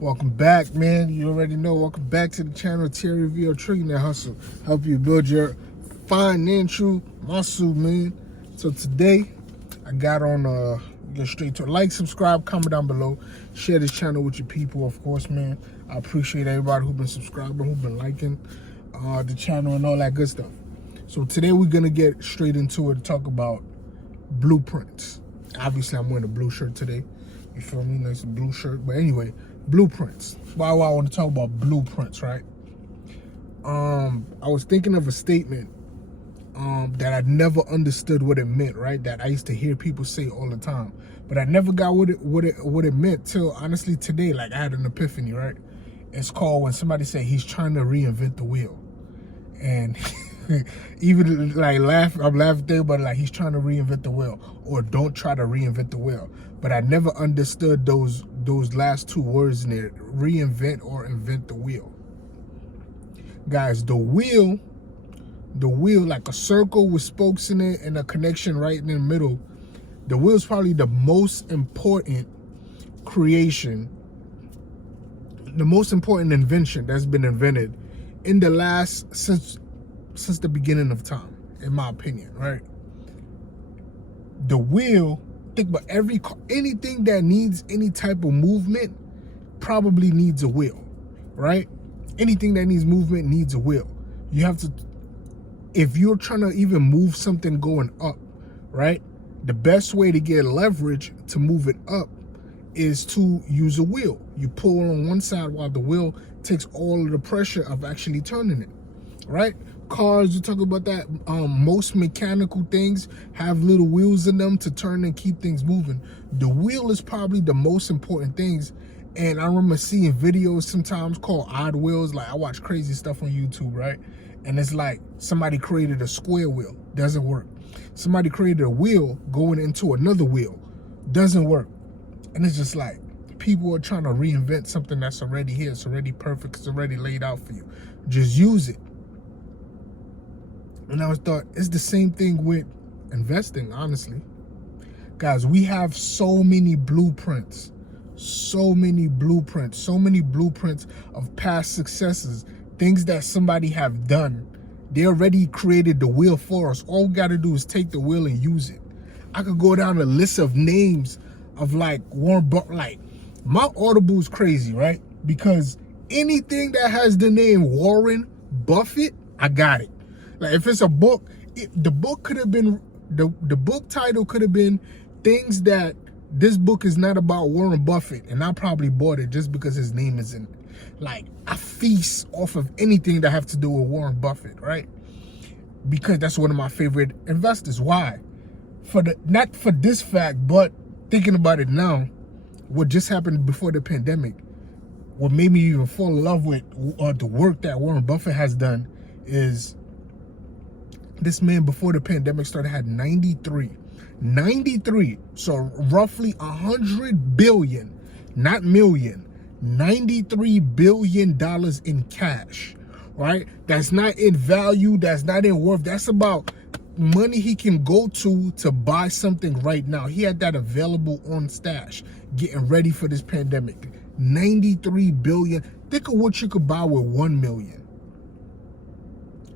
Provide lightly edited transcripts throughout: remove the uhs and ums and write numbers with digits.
Welcome back, man. You already know. Welcome back to the channel, Terry V. Trillionaire Hustle. Help you build your financial muscle, man. So today, I got on, get straight to it. Like, subscribe, comment down below. Share this channel with your people, of course, man. I appreciate everybody who's been subscribing, who's been liking the channel and all that good stuff. So today, we're going to get straight into it to talk about blueprints. Obviously, I'm wearing a blue shirt today. You feel me? Nice blue shirt. But anyway, blueprints. Why I want to talk about blueprints, right? I was thinking of a statement that I never understood what it meant, right? That I used to hear people say all the time, but I never got what it meant till honestly today. Like I had an epiphany, right? It's called when somebody say he's trying to reinvent the wheel, and even like I'm laughing there, but like he's trying to reinvent the wheel, or don't try to reinvent the wheel. But I never understood those last two words in there, reinvent or invent the wheel. Guys, the wheel, like a circle with spokes in it and a connection right in the middle. The wheel is probably the most important creation, the most important invention that's been invented in the last, since the beginning of time, in my opinion, right? The wheel, think about anything that needs any type of movement probably needs a wheel, right? Anything that needs movement needs a wheel. You have to, if you're trying to even move something going up, right? The best way to get leverage to move it up is to use a wheel. You pull on one side while the wheel takes all of the pressure of actually turning it, right? Cars, you talk about that. Most mechanical things have little wheels in them to turn and keep things moving. The wheel is probably the most important things. And I remember seeing videos sometimes called odd wheels. Like I watch crazy stuff on YouTube, right? And it's like somebody created a square wheel, doesn't work. Somebody created a wheel going into another wheel, doesn't work. And it's just like people are trying to reinvent something that's already here. It's already perfect. It's already laid out for you. Just use it. And I thought it's the same thing with investing, honestly. Guys, we have so many blueprints, so many blueprints of past successes, things that somebody have done. They already created the wheel for us. All we got to do is take the wheel and use it. I could go down a list of names of like Warren Buffett. Like my Audible is crazy, right? Because anything that has the name Warren Buffett, I got it. Like if it's a book, the book could have been, the book title could have been things that this book is not about Warren Buffett, and I probably bought it just because his name is in it. Like I feast off of anything that have to do with Warren Buffett, right? Because that's one of my favorite investors. Why? Not for this fact, but thinking about it now, what just happened before the pandemic, what made me even fall in love with the work that Warren Buffett has done is this man before the pandemic started had 93, so roughly 100 billion, not million, $93 billion in cash, right? That's not in value, that's not in worth, that's about money he can go to buy something right now. He had that available on stash, getting ready for this pandemic. 93 billion. Think of what you could buy with 1 million.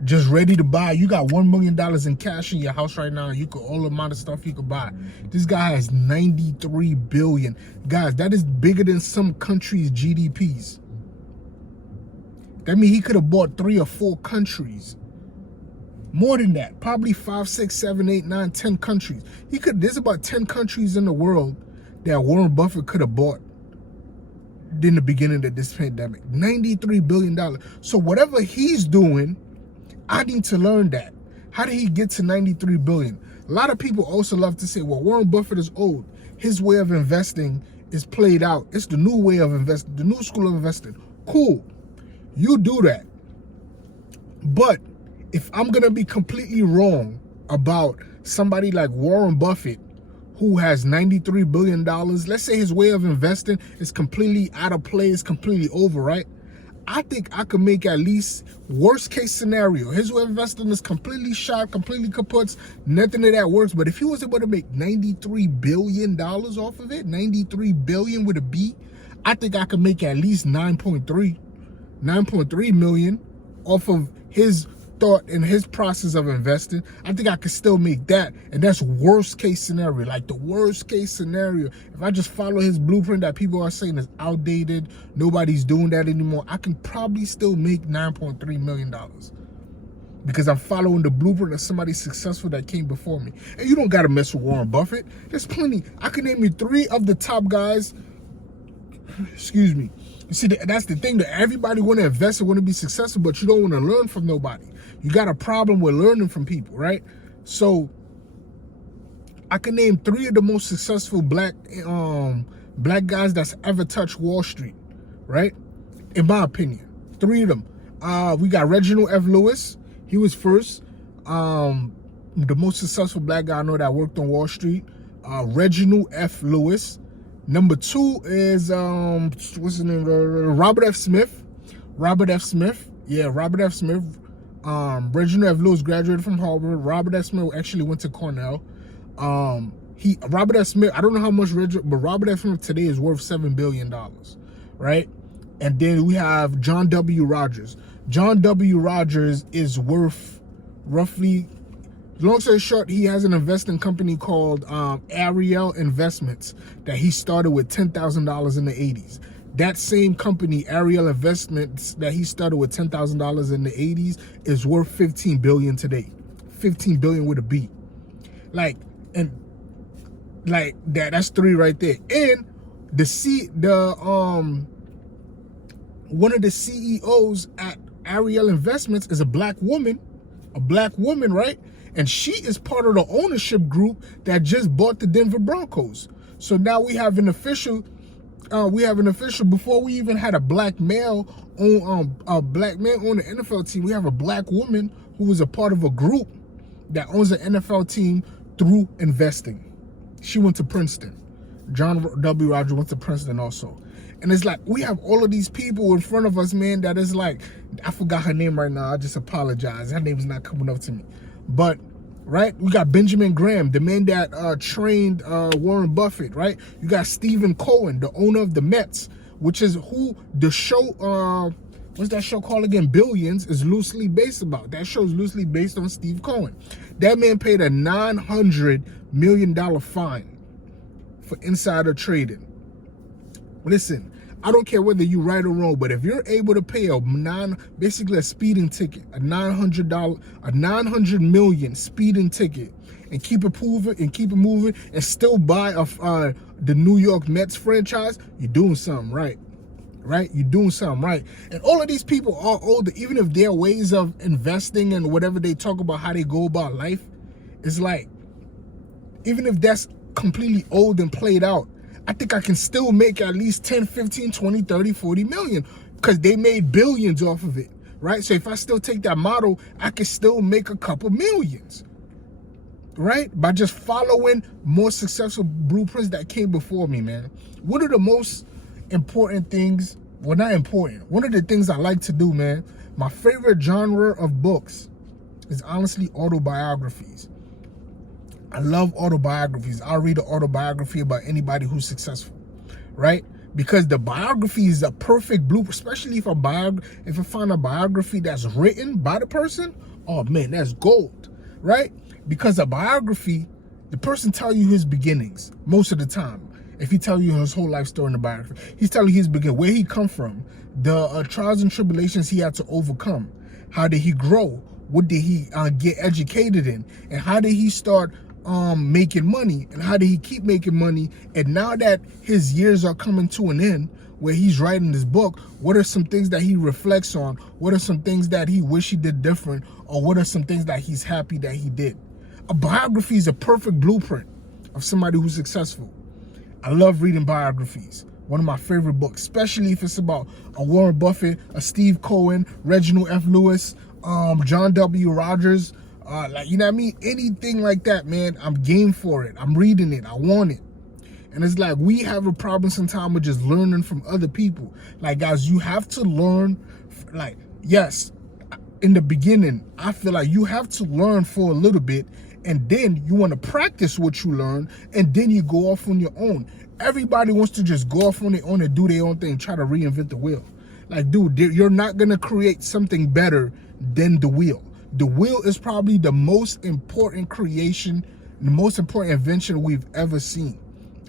Just ready to buy. You got $1 million in cash in your house right now. You could, all the amount of stuff you could buy. This guy has 93 billion. Guys, that is bigger than some countries' GDPs. That means he could have bought 3 or 4 countries. More than that, probably 5, 6, 7, 8, 9, 10 countries. There's about 10 countries in the world that Warren Buffett could have bought in the beginning of this pandemic. $93 billion. So whatever he's doing, I need to learn that. How did he get to 93 billion? A lot of people also love to say, well, Warren Buffett is old. His way of investing is played out. It's the new way of investing, the new school of investing. Cool. You do that. But if I'm going to be completely wrong about somebody like Warren Buffett, who has $93 billion, let's say his way of investing is completely out of play, is completely over, right? I think I could make at least worst case scenario. His way of investing is completely shot, completely kaput. Nothing of that works. But if he was able to make $93 billion off of it, 93 billion with a B, I think I could make at least 9.3 million off of his thought and his process of investing. I think I could still make that, and that's worst case scenario. Like the worst case scenario, if I just follow his blueprint that people are saying is outdated, nobody's doing that anymore, I can probably still make $9.3 million because I'm following the blueprint of somebody successful that came before me. And you don't got to mess with Warren Buffett. There's plenty. I can name you 3 of the top guys. Excuse me. You see, that's the thing, that everybody want to invest and want to be successful, but you don't want to learn from nobody. You got a problem with learning from people, right? So I can name 3 of the most successful black guys that's ever touched Wall Street, right? In my opinion, 3 of them. We got Reginald F. Lewis. He was first. The most successful black guy I know that worked on Wall Street. Reginald F. Lewis. Number 2 is what's his name? Robert F. Smith. Robert F. Smith. Yeah, Robert F. Smith. Reginald F. Lewis graduated from Harvard. Robert F. Smith actually went to Cornell. Robert F. Smith, I don't know how much, but Robert F. Smith today is worth $7 billion, right? And then we have John W. Rogers. John W. Rogers is worth roughly, long story short, he has an investing company called Ariel Investments that he started with $10,000 in the 80s. That same company, Ariel Investments, that he started with $10,000 in the 80s is worth $15 billion today. $15 billion with a B. Like that's 3 right there. And one of the CEOs at Ariel Investments is a black woman, right? And she is part of the ownership group that just bought the Denver Broncos. So now we have an official. Before we even had a black male on the NFL team. We have a black woman who was a part of a group that owns an NFL team through investing. She went to Princeton. John W. Rogers went to Princeton also. And it's like, we have all of these people in front of us, man, that is like, I forgot her name right now. I just apologize. Her name is not coming up to me. But, right, we got Benjamin Graham, the man that trained Warren Buffett, right? You got Stephen Cohen, the owner of the Mets, which is who the show, what's that show called again? Billions, is loosely based about. That show is loosely based on Steve Cohen. That man paid a $900 million fine for insider trading. Listen, I don't care whether you right or wrong, but if you're able to pay basically a speeding ticket, a $900 million speeding ticket, and keep it moving, and still buy the New York Mets franchise, you're doing something right. Right? You're doing something right. And all of these people are older, even if their ways of investing and whatever they talk about, how they go about life, is like, even if that's completely old and played out, I think I can still make at least 10, 15, 20, 30, 40 million because they made billions off of it, right? So if I still take that model, I can still make a couple millions, right? By just following more successful blueprints that came before me, man. One of the most important things, well, not important, one of the things I like to do, man, my favorite genre of books is honestly autobiographies. I love autobiographies. I'll read an autobiography about anybody who's successful, right? Because the biography is a perfect blueprint, especially if I find a biography that's written by the person, oh man, that's gold, right? Because a biography, the person tell you his beginnings most of the time. If he tell you his whole life story in the biography, he's telling you his beginning, where he come from, the trials and tribulations he had to overcome, how did he grow, what did he get educated in, and how did he start making money, and how did he keep making money. And now that his years are coming to an end, where he's writing this book, what are some things that he reflects on? What are some things that he wish he did different? Or what are some things that he's happy that he did? A biography is a perfect blueprint of somebody who's successful. I love reading biographies. One of my favorite books, especially if it's about a Warren Buffett, a Steve Cohen, Reginald F. Lewis, John W. Rogers, like, you know what I mean? Anything like that, man, I'm game for it. I'm reading it. I want it. And it's like, we have a problem sometimes with just learning from other people. Like, guys, you have to learn. Like, yes, in the beginning, I feel like you have to learn for a little bit, and then you want to practice what you learn, and then you go off on your own. Everybody wants to just go off on their own and do their own thing, try to reinvent the wheel. Like, dude, you're not going to create something better than the wheel. The wheel is probably the most important creation, the most important invention we've ever seen.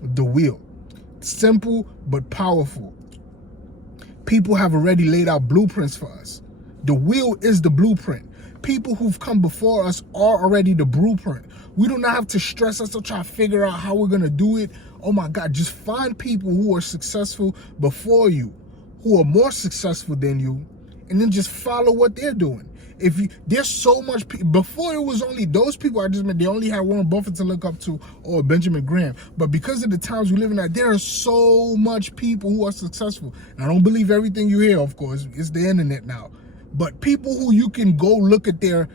The wheel. Simple but powerful. People have already laid out blueprints for us. The wheel is the blueprint. People who've come before us are already the blueprint. We do not have to stress us to try to figure out how we're going to do it. Oh my God, just find people who are successful before you, who are more successful than you, and then just follow what they're doing. There's so much, before it was only those people I just met, they only had Warren Buffett to look up to or Benjamin Graham. But because of the times we live in, there are so much people who are successful. And I don't believe everything you hear, of course, it's the internet now. But people who you can go look at their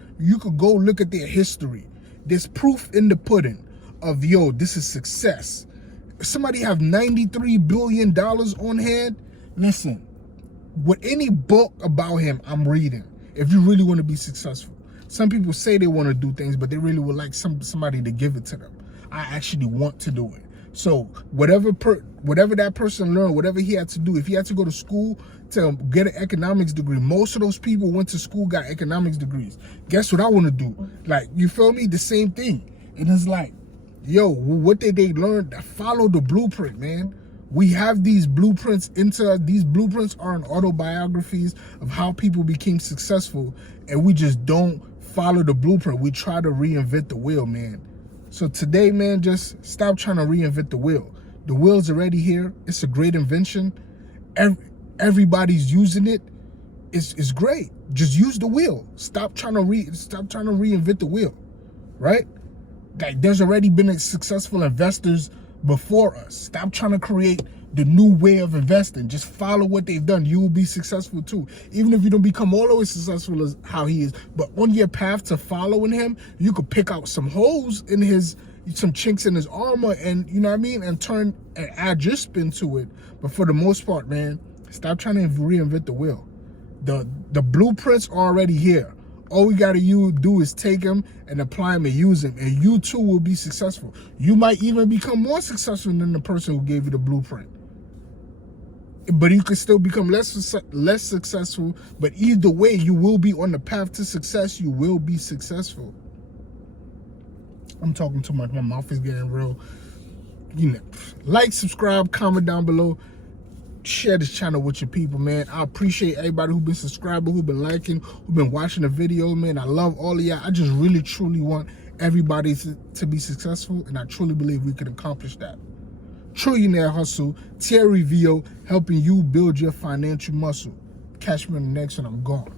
history. There's proof in the pudding of, yo, this is success. Somebody have $93 billion on hand. Listen, with any book about him I'm reading, if you really want to be successful. Some people say they want to do things, but they really would like somebody to give it to them. I actually want to do it. So whatever that person learned, whatever he had to do, if he had to go to school to get an economics degree, most of those people went to school, got economics degrees. Guess what I want to do? Like, you feel me? The same thing. And it's like, yo, what did they learn? Follow the blueprint, man. We have these blueprints. These blueprints are in autobiographies of how people became successful, and we just don't follow the blueprint. We try to reinvent the wheel, man. So today, man, just stop trying to reinvent the wheel. The wheel's already here. It's a great invention. Everybody's using it. It's great. Just use the wheel. Stop trying to reinvent the wheel, right? Like, there's already been successful investors before us. Stop trying to create the new way of investing. Just follow what they've done. You will be successful too. Even if you don't become all the way successful as how he is, but on your path to following him, you could pick out some holes in some chinks in his armor, and you know what I mean, and add your spin to it. But for the most part, man, stop trying to reinvent the wheel. The blueprints are already here. All we got to do is take them and apply them and use them, and you too will be successful. You might even become more successful than the person who gave you the blueprint. But you could still become less successful. But either way, you will be on the path to success. You will be successful. I'm talking too much. My mouth is getting real. You know, like, subscribe, comment down below. Share this channel with your people, man. I appreciate everybody who's been subscribing, who's been liking, who's been watching the video, man. I love all of y'all. I just really, truly want everybody to be successful, and I truly believe we can accomplish that. Trillionaire Hustle, Terry Vio, helping you build your financial muscle. Catch me in the next one. I'm gone.